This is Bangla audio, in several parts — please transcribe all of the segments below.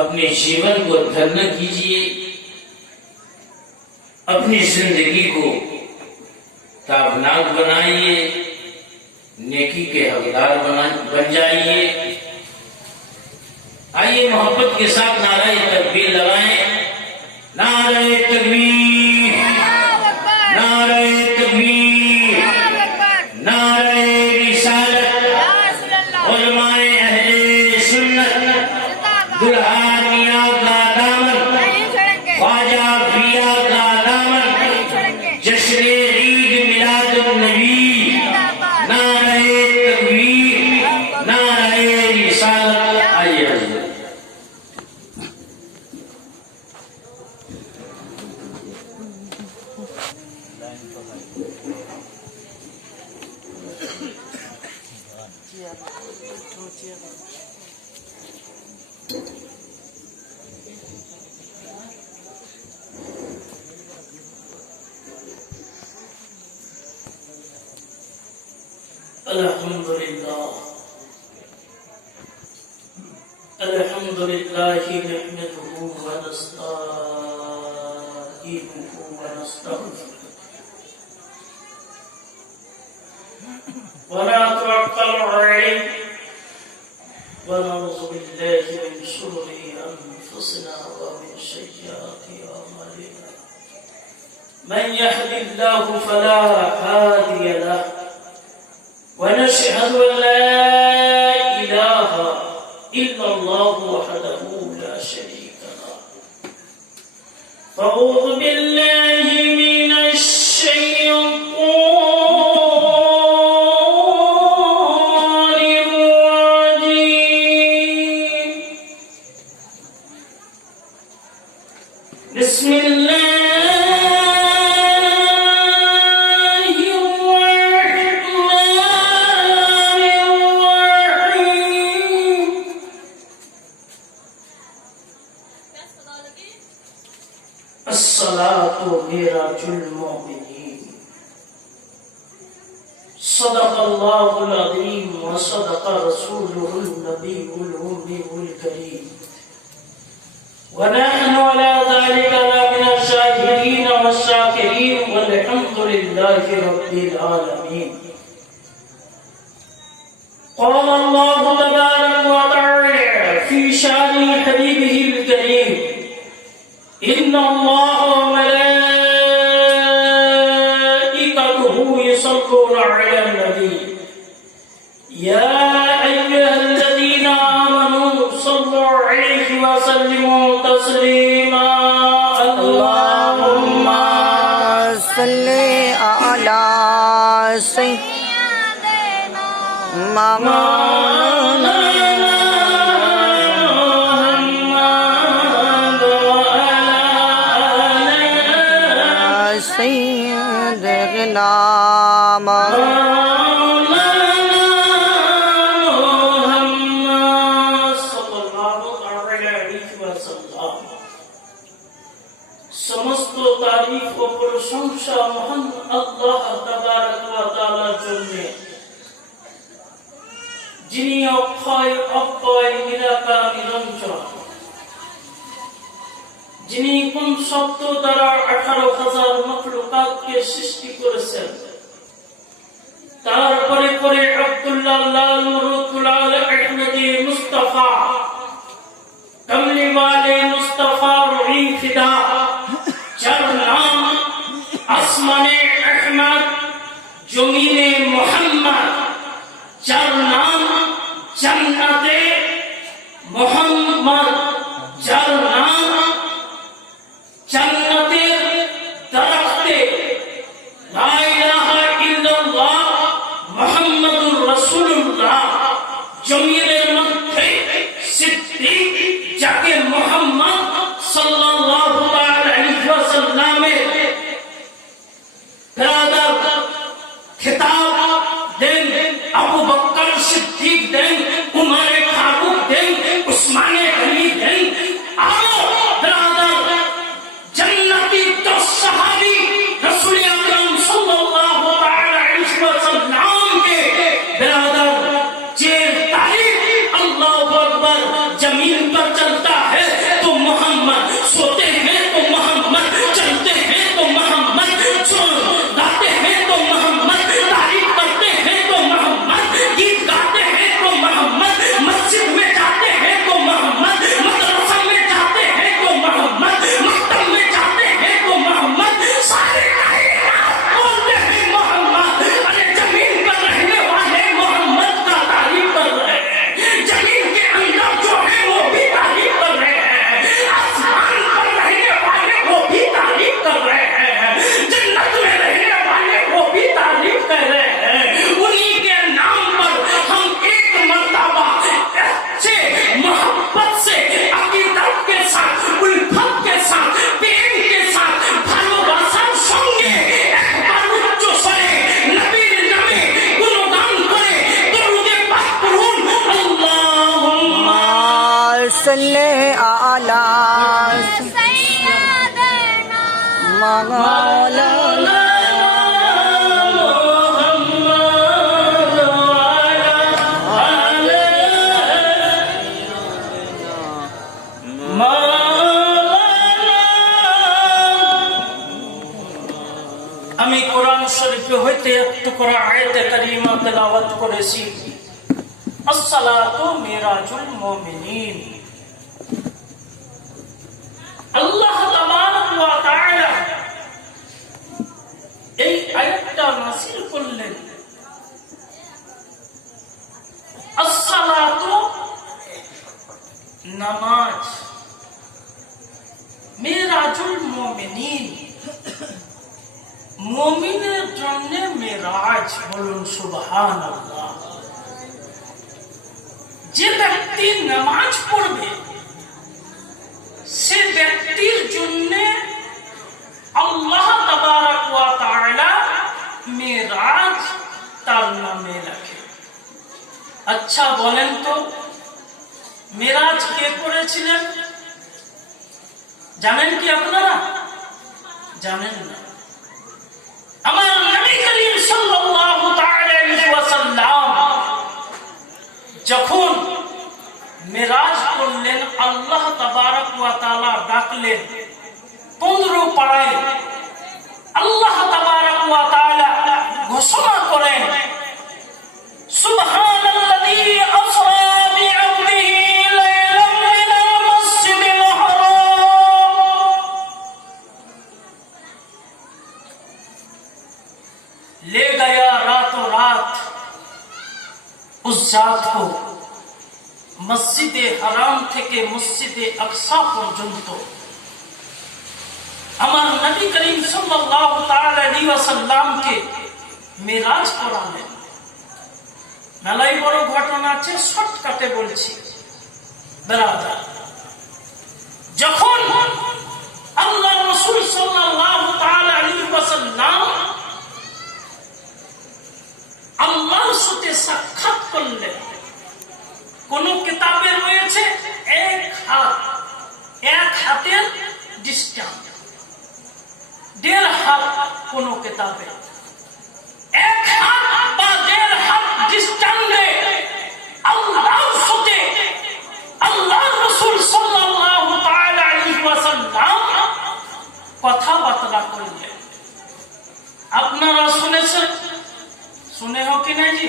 अपने जीवन को धन्य कीजिए, अपनी जिंदगी को ताबनाक बनाइए, नेकी के हकदार बन जाइए। आइए मोहब्बत के साथ नारे तकबीर लगाएं। नारे तकबीर, नारे तकबीर, नारे रिसालत, उलमाए अहले सुन्नत, दुल्हा मियां का दामन, ख्वाजा पिया का दामन, जश्न ईद मिलादुन नबी, नारे तकबीर, नारे रिसालत। आइए अल्हम्दुलिल्लाह, अल्हम्दुलिल्लाह नहमदुहु व नस्तईनुहु व नस्तगफिरुह व नतवक्कलु अलैहि व नऊज़ु बिल्लाहि मिन शुरूरि अनफुसिना व मिन सय्यिआति अअमालिना। मन यहदिल्लाहु फला हादिय लहु ونشهد أن لا إله إلا الله وحده لا شريك له فأعوذ بالله من الشيطان الرجيم. بسم الله صدق الله العظيم وصدق رسوله النبي الأمي الكريم ونحن على ذلك من الشاهدين والشاكرين والحمد لله رب العالمين. قال الله تبارك وتعالى في شأن حبيبه الكريم إن الله وملائكته يصلون على النبي يا أيها الذين آمنوا صلوا عليه وسلموا تسليما. اللهم صل على سيدنا مولانا سيدنا समस्त तारीफ व प्रशंसा महान अल्लाह तबारक व ताआलार जন্য, যিনি অক্ষয় অক্ষয় নিরাকার নিরঞ্জন, যিনি কোন শব্দ দ্বারা 18,000 মখলুকাতকে সৃষ্টি করেছেন। তারপরে পরে আব্দুল্লাহ লাল মুরুদুল আহমদী মুস্তাফা কমলি ওয়ালে মুস্তাফা রুহি ফিদা, যার নাম আসমানে আহমদ জমিনে মুহাম্মদ, যার নাম জান্নাতে মুহাম্মদ, যার নাম জান্নাতের দরখতে লা ইলাহা ইল্লাল্লাহ মুহাম্মাদুর রাসূলুল্লাহ, জমিনের মধ্যে সিদ্দিক যাকে মুহাম্মদ সাল্লাল্লাহু আলাইহি ওয়াসাল্লামের ব্রাদার খেতাব দেন, আবু বকর সিদ্দিক দেন, উমর ফারুক দেন, উসমান গনি দেন, আরো ব্রাদার জান্নাতি 10 সাহাবী রাসূল আকরাম সাল্লাল্লাহু আলাইহি ওয়াসাল্লাম के ब्रादर जे तारीफ अल्लाहु अकबर जमीन पर चलता है सल्ले आला मौलाना আমি কোরআন শরীফে হইতে একটু করে আয়াতে কারিমা তেলাওয়াত করেছি। আসসালাতু মিরাজুল মুমিনিন। আল্লাহ তাবারক ওয়া তাআলা এই আয়াতটা নাযিল করলেন। আসসালাতু নামাজ, মিরাজুল মুমিনিন মুমিনের জন্য মেরাজ। বলুন সুবহানাল্লাহ। যে ব্যক্তি নামাজ পড়বে সে ব্যক্তির জন্য আল্লাহ তাবারক ওয়া তাআলা মেরাজ তার নামে রাখে। আচ্ছা বলেন তো মেরাজ কে করেছিলেন? জানেন কি আপনারা? জানেন না? আমার নবী করিম সাল্লাল্লাহু তাআলা আলাইহি ওয়াসাল্লাম যখন মেরাজ করলেন, আল্লাহ তাবারক ওয়া তাআলা ডাকলেন 15 পাড়ায়। আল্লাহ তাবারক ওয়া তাআলা ঘোষণা করেন, সুবহানাল্লাযী আসরা বি'আবদিহি লাইলাম মিনাল মাসজিদিল হারাম ले गया रातों रात उस जात को मस्जिदे हराम থেকে মসজিদে আকসা পর্যন্ত আমার নবী করিম সাল্লাল্লাহু তাআলা আলাইহি ওয়াসাল্লামকে মিরাজ করালেন। মেলাই বড় ঘটনা আছে, শর্টকাটে বলছি ব্রাদার। যখন আল্লাহ রাসূল সাল্লাল্লাহু তাআলা আলাইহি ওয়াসাল্লাম আল্লাহর সাথে সাক্ষাৎ করলেন, কোন কিতাবে রয়েছে এক হাতের ডিস্টেন্স, 1.5 হাত, কোন কিতাবে 1 হাত বা 1.5 হাত ডিস্টেন্সে আল্লাহর সাথে আল্লাহর রাসূল সাল্লাল্লাহু তাআলা আলাইহি ওয়াসাল্লাম কথাবার্তা করলেন। আপনারা শুনেছেন? सुने हो कि नहीं जी?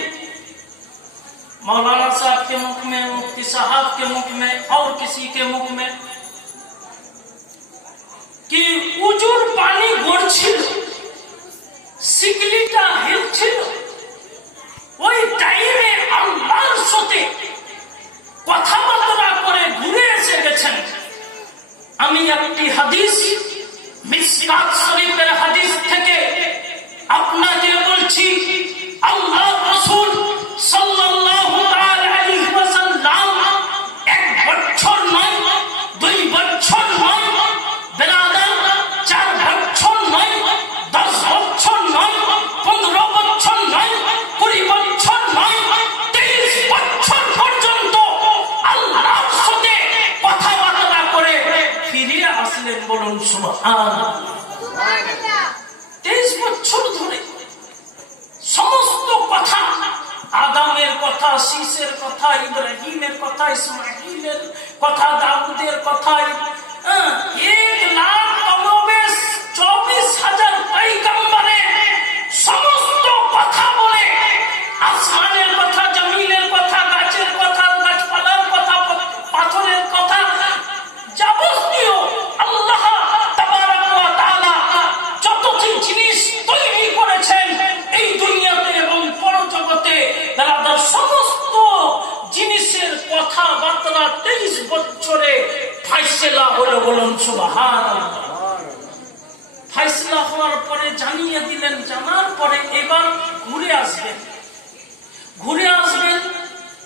मौलाना साहब के मुख में, मुफ्ती साहब के मुख में और किसी के मुख में कि उजुर पानी गड़छिल, सिकलिटा हिलछिल, ওই টাইমে আল্লাহর সাথে কথাবার্তা করে ঘুরে এসে গেছেন। আমি একটি হাদিস মিশকাত শরীফের হাদিস থেকে আপনাকে বলছি। আল্লাহ রাসূল সাল্লাল্লাহু তাআলা আলাইহি ওয়াসাল্লাম 1 বছর নয়, 2 বছর নয় ব্রাদার, 4 বছর নয়, 10 বছর নয়, 15 বছর নয়, 20 বছর নয়, 23 বছর পর্যন্ত আল্লাহর সাথে কথাবার্তা করে ফিরে আসলেন। বলুন সুবহানাল্লাহ। 23 বছর ধরে সমস্ত কথা, আদমের কথা, শীষের কথা, ইব্রাহিমের কথা, ইসমাইলের কথা, দাউদের কথা, 1,24,000 পয়গম্বরের সমস্ত কথা বলে, আসমানের কথা, জমিনের কথা, গাছের কথা, গাছপালার কথা, পাথরের কথা, যাবতীয় আল্লাহ তাবারক ওয়া তাআলা যত জিনিস তৈরি করেছেন এই দুনিয়াতে এবং পরজগতে, তার সমস্ত জিনিসের কথাবার্তা 23 বছরে ফাইসলা হলো। বলুন সুবহানাল্লাহ। ফাইসলা হওয়ার পরে জানিয়ে দিলেন, জানার পরে এবার ঘুরে আসবেন।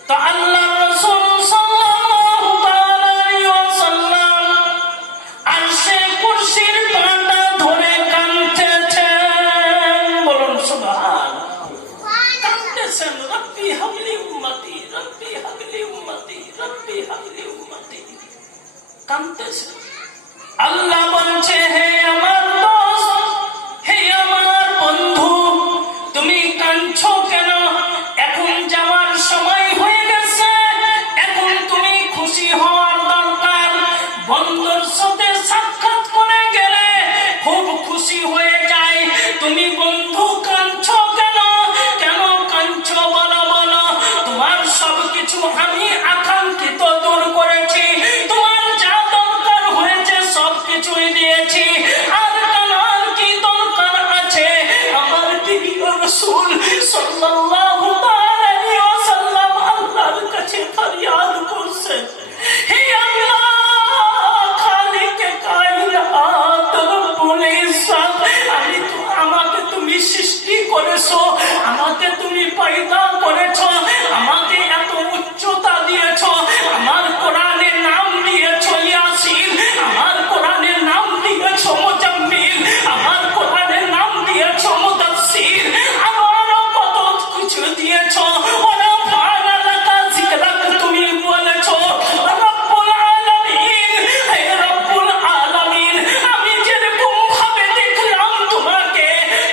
তো আল্লাহ রাসূল সাল্লাল্লাহু আলাইহি ওয়াসাল্লাম আরশে কুরসির পাটা ধরে কাঁদতেছেন। বলুন সুবহানাল্লাহ। কাঁদতেছেন, রব্বি হাবলি উম্মতি, রব্বি হাবলি উম্মতি, রব্বি হাবলি উম্মতি। কাঁদতেছে। আল্লাহ বলছে, হে আমার দোস্ত, হে আমার বন্ধু, তুমি কাঁদছো কেন? এখন যাওয়ার সময় হয়ে গেছে, এখন তুমি খুশি হওয়ার দরকার। বন্ধুর সাথে সাক্ষাৎ করে গেলে খুব খুশি হয়ে যায়। তুমি বন্ধু কাঁদছো কেন? কেন কাঁদছো বলো বলো? তোমার সবকিছু আমি আকাঙ্ক্ষিত দূর করেছি, তোমার যা দরকার হয়েছে সবকিছুই দিয়েছি, আর কানার কি দরকার আছে? আমার প্রিয় রাসূল সাল্লাল্লাহু আলাইহি ওয়াসাল্লাম আল্লাহর কাছে ফরিয়াদ করছেন, হে আল্লাহ, খালিকে কায়নাত রব্বুল ইজ্জত, আমাকে তুমি সৃষ্টি করেছো, আমাকে তুমি পয়দা করেছো, আমাকে এত উচ্চতা দিয়েছো, আমার কোরআনের নাম দিয়েছো ইয়াসিন, আমার কোরআনের নাম দিয়েছো মুজাম্মিল, আমার কোরআনের নাম দিয়েছো মুদাসসির, আমারও কত কিছু দিয়েছো। ওরা ফানা লাকা যিকরাক তুমি বলেছো রব্বুল আলামিন, হে রব্বুল আলামিন, আমি যেরকম ভাবে দেখলাম তোমাকে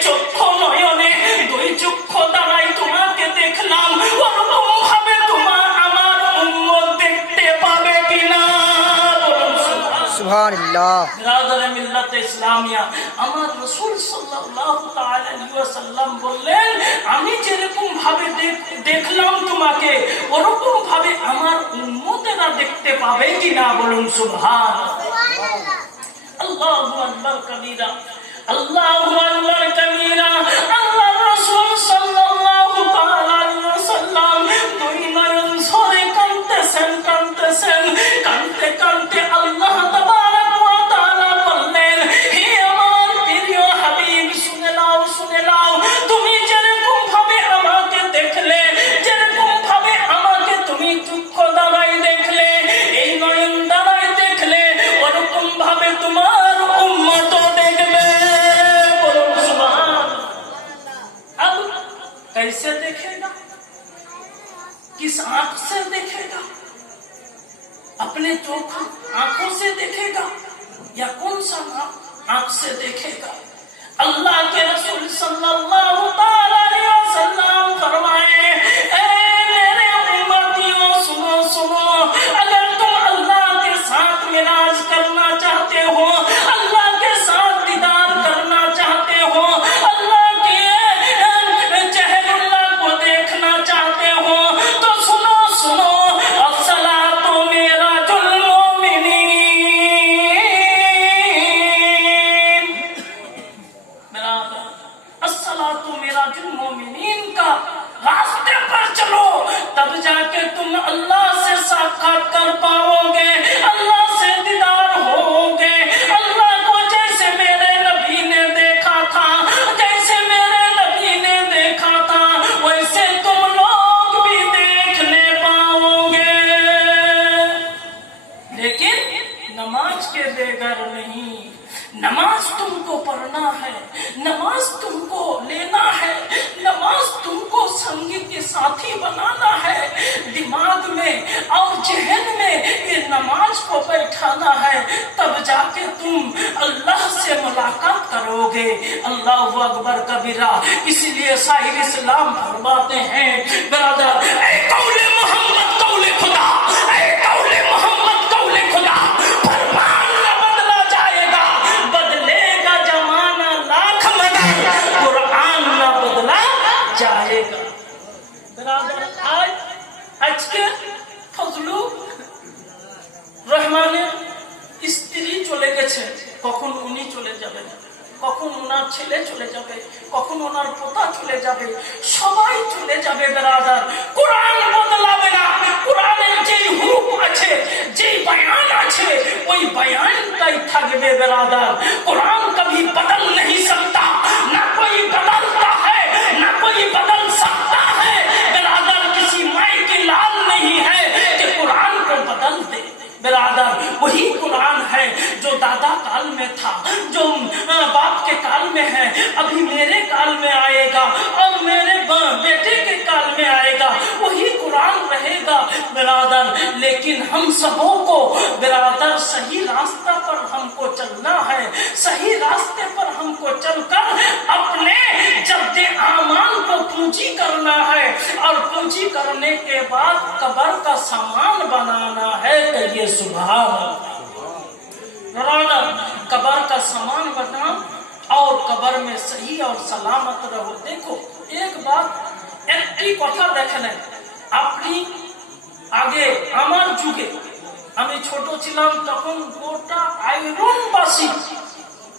চক্ষু নয়নে, দুই চক্ষু দ্বারাই তোমাকে দেখলাম, ওরকম ভাবে তোমার আমার উম্মত দেখতে পাবে কিনা? সুবহানাল্লাহ। বিরাদরে মিল্লাত ইসলামিয়া, আমার রাসূল সাল্লাল্লাহু তাআলা আলাইহি ওয়াসাল্লাম বললেন, আমি যেরকম ভাবে দেখলাম তোমাকে ওরকম ভাবে আমার উম্মতেরা দেখতে পাবে কিনা? বলুন সুবহানাল্লাহ। আল্লাহু আকবার কবীরা, আল্লাহু আকবার কবীরা। আল্লাহ রাসূল সাল্লাল্লাহু তাআলা আলাইহি ওয়াসাল্লাম দুই নয়ন ঝরে কাঁদতেছেন, কাঁদতে কাঁদতে আল্লাহ তাবারক ওয়া তাআলা বললেন, হে আমার প্রিয় হাবিব, শুনে নাও, তুমি যেরকম ভাবে আমাকে দেখলে, যেরকম ভাবে আমাকে তুমি চক্ষু দ্বারাই দেখলে, এই নয়ন দ্বারাই দেখলে, ওরকম ভাবে তোমার উম্মতও দেখবে। বলুন সুবহানাল্লাহ। अब कैसे देखेगा? किस आंख से देखेगा? अपने आंखों से देखेगा या कौन सा आंख से देखेगा? अल्लाह के रसूल सल्लल्लाहु ताला अलैहि वसल्लम फरमाए, ए मेरे उम्मतियों, सुनो, अगर तुम अल्लाह के साथ मिराज करना चाहते हो, अल्लाह के साथ दीदार करना चाहते हो, अल्लाह के चेहरुल्लाह को देखना चाहते हो, तो सुनो, अस्सलातु मिराजुल मोमिनीन। अस्सलातु मिराजुल मोमिनीन का रास्ते पर चलो, तब जाके तुम अल्लाह से साक्षात कर पाओगे, अल्लाह से दीदार होगे। अल्लाह को जैसे मेरे नबी ने देखा था, जैसे मेरे नबी ने देखा था, वैसे तुम लोग भी देखने पाओगे, लेकिन नमाज के बेगर नहीं। नमाज तुमको पढ़ना है, नमाज तुमको लेना है, नमाज तुमको संगीत के साथी बनाना है, दिमाग में और जहन में ये नमाज को बैठाना है, तब जाके तुम अल्लाह से मुलाकात करोगे। अल्लाहु अकबर कबीरा। इसलिए शाहिद इस्लाम फरमाते हैं, ब्रदर, ऐ कौले मोहम्मद कौले खुदा, ऐ कौले मोहम्मद कौले खुदा, फरमान न बदला जाएगा, बदलेगा जमाना लाख मगर, कुरान न बदला जाएगा। ब्रदर, আজকে ফজলু রহমানের স্ত্রী চলে গেছে, কখন উনি চলে যাবেন, কখন ওনার ছেলে চলে যাবে, কখন ওনার পোতা চলে যাবে, সবাই চলে যাবে। ব্রাদার, কোরআন বদলাবে না। কোরআনের যেই হুকুম আছে, যেই বয়ান আছে, ওই বয়ানটাই থাকবে। ব্রাদার, কোরআন कभी बदल नहीं सकता, ना कोई बदलता है, ना कोई बदल सकता है। ब्रादर, किसी माई की लाल नहीं है कि कुरान को बदल दे। ब्रादर, वही कुरान है जो दादा काल में था, जो बाप के काल में है, अभी मेरे काल में आएगा और मेरे बेटे के काल में आएगा, वही कुरान रहेगा। ब्रादर, लेकिन हम सबों को ब्रादर बिरादर सही रास्ता पर हमको चलना है, सही रास्ते पर हमको चलकर अपने जद्दे आमाल को पूंजी करना है और पूंजी करने के बाद कब्र का सामान बनाना है। कहिए सुभान अल्लाह। कब्र का सामान बनाओ और कब्र में सही और सलामत रहो। देखो एक बात একটি কথা দেখেন, আপনি আগে আমার যুগে আমি ছোট ছিলাম তখন গোটা আয়রনবাসী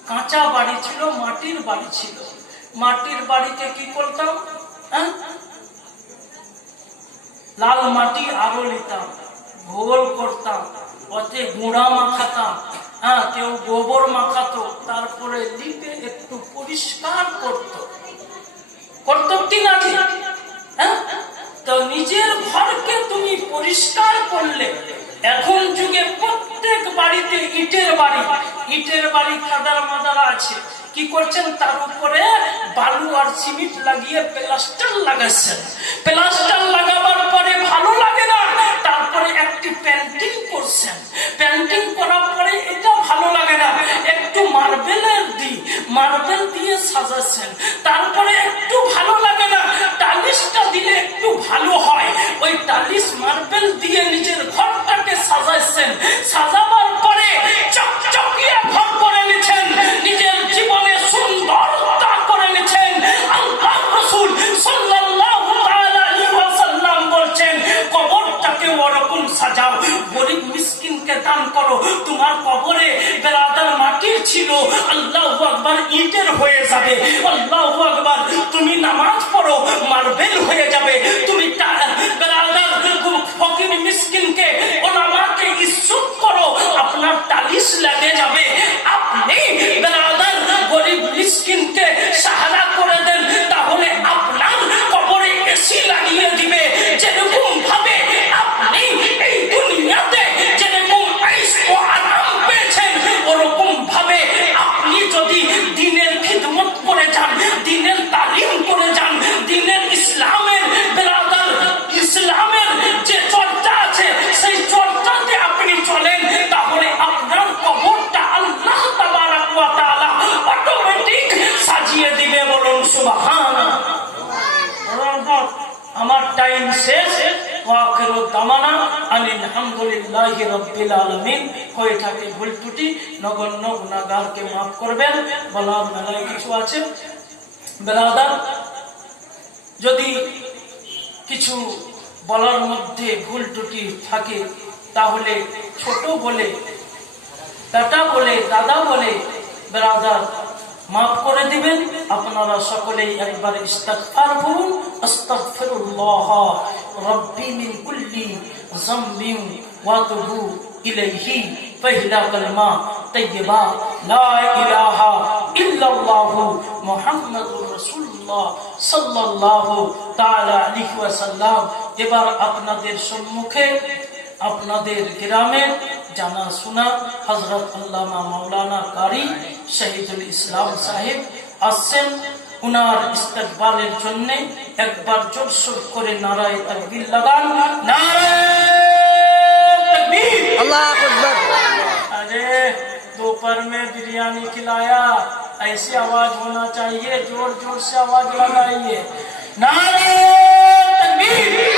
কাঁচা বাড়ি ছিল, মাটির বাড়ি ছিল। মাটির বাড়িতে কি করতাম, লাল মাটি আরো নিতাম, ঘোল করতাম, ওতে গুঁড়া মাখাতাম, কেউ গোবর মাখাতো, তারপরে লিপে একটু পরিষ্কার করতো কি না? তো নিজের ঘরকে তুমি পরিষ্কার করলে। এখন যুগে প্রত্যেক বাড়িতে ইটের বাড়ি খাদার মাদার আছে। কি করছেন, তার উপরে বালু আর সিমেন্ট লাগিয়ে প্লাস্টার লাগাচ্ছেন। প্লাস্টার লাগাবার পরে ভালো লাগে না, তারপরে একটি পেন্টিং করছেন। পেন্টিং করার পরে এটা ভালো লাগে না, একটু মার্বেল দিয়ে সাজাচ্ছেন। তারপরে একটু ভালো লাগে না, টালিশটা দিলে একটু ভালো হয়, ওই টালিশ মার্বেল দিয়ে নিজের ঘরটাকে সাজাচ্ছেন। সাজাবার পরে চকচকিয়া ঘর করে নিচ্ছেন, নিজের জীবনে সুন্দরতা করে নিচ্ছেন। আল্লাহ রাসূল সাল্লাল্লাহু আলাইহি ওয়াসাল্লাম বলছেন, কবরটাকে ওরকম সাজাও, গরিব মিসকিনকে দান করো। তোমার কবরে বেরাদার মাটির ছিল, আল্লাহু আকবার, ইটের হয়ে যাবে। আল্লাহু আকবার, তুমি নামাজ পড়ো, মার্বেল হয়ে যাবে। তুমি বেরাদার ফকির মিসকিনকে ওলামাকে ইজ্জত করো, আপনার টালিশ লাগে যাবে। আপনি বেরাদার গরিব মিসকিনকে সাহারা করে দেন, তাহলে আপনার কবরে এসি লাগিয়ে দিবে। যেরকম ভাবে আপনি এই দুনিয়াতে যেরকম আইস ও আরাম পেয়েছেন, ওরকম ভাবে আপনি যদি দ্বীনের খিদমত করে যান, দ্বীনের তালিম করে যান, দ্বীনের ইসলামের বেরাদার ইসলামের যে চর্চা আছে সেই চর্চাতে আপনি চলেন, তাহলে আপনার কবরটা আল্লাহ তাবারক ওয়া তাআলা অটোমেটিক সাজিয়ে দিবে। বলুন সুবহানাল্লাহ। আমার টাইম শেষ। ওয়াখিরু দাওয়ানা আলহামদুলিল্লাহি রাব্বিল আলামিন। হয়ে থাকে ভুল ত্রুটি, নগণ্য গুনাহগারকে মাফ করবেন। বলার মেলায় কিছু আছে বেরাদার, যদি কিছু বলার মধ্যে ভুল ত্রুটি থাকে তাহলে ছোট বলে, টাটা বলে, দাদা বলে বেরাদার মাফ করে দিবেন। আপনারা সকলেই একবার ইস্তিগফার করুন, আস্তাগফিরুল্লাহ রাব্বি মিন কুল্লি যামবিন ওয়া তুবু ইলাইহি। পহলা কালমা তাইয়্যিবা লা ইলাহা ইল্লাল্লাহ মুহাম্মাদুর রাসূলুল্লাহ সাল্লাল্লাহু তাআলা আলাইহি ওয়াসাল্লাম। এবার আপনাদের সম্মুখে আপনাদের গ্রামে জানা শোনা হযরত আল্লামা মাওলানা কারি শহীদুল ইসলাম সাহেব আসছেন। উনার ইস্তেকবালের জন্য একবার জোরসোর করে নারায়ে তাকবীর লাগান। নারায়ে তাকবীর, अल्लाह अकबर। अरे दोपहर में बिरयानी खिलाया, ऐसी आवाज होना चाहिए, जोर जोर से आवाज लगाइए। नाराये तकबीर।